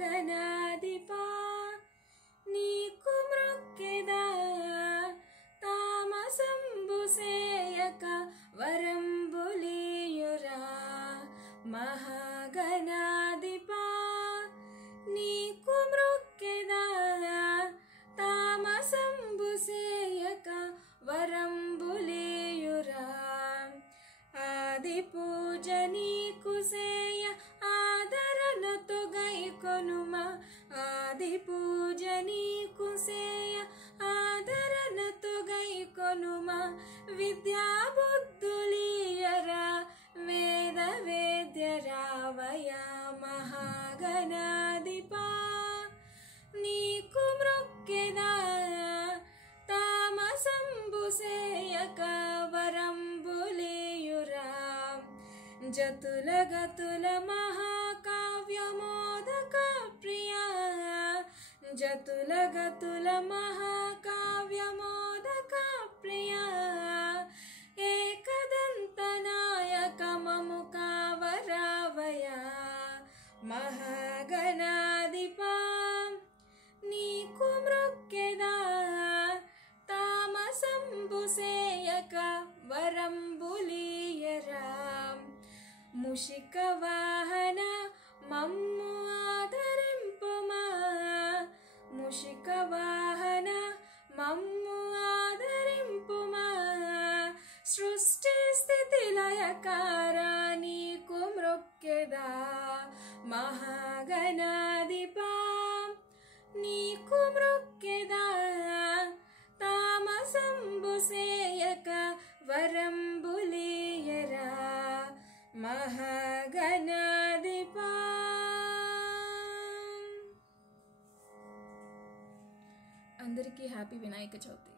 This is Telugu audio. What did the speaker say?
మహాగణాధిపా నీకు మ్రొక్కెదా తామసంబు సేయక వరంబులీయురా మహాగణాధిపా నీకు మ్రొక్కెదా తామసంబు సేయక వరంబులీయురా ఆది పూజ నీకు సేయ ఆదరణతో గైకొనుమా ఆది పూజ నీకు సేయ ఆదరణతో గైకొనుమా విద్యా బుద్ధులీయరా వేద వేద్య రావయ మహాగణాధిపా నీకు మ్రొక్కెదా తామసంబు సేయక వరంబులీయురా జతుల గతుల మహాకావ్యమోదక ప్రియా జతుల గతుల మహాకావ్యమోదక ప్రియా ఏకదంతనాయక మము కావరావయ మహాగణాధిపా నీకు మ్రొక్కెదా తామసంబు సేయక వరంబులీయరా ముషిక వాహన మమ్ము ఆదరింపుమా ముషిక వాహన మమ్ము ఆదరింపుమా సృష్టి స్థితి లయకారా నీకు మ్రొక్కెదా మహాగణాధిపా నీకు మ్రొక్కెదా తామసంబు సేయక వరంబులీయరా మహాగణాధిపా. అందరికీ హ్యాపీ వినాయక చవితి.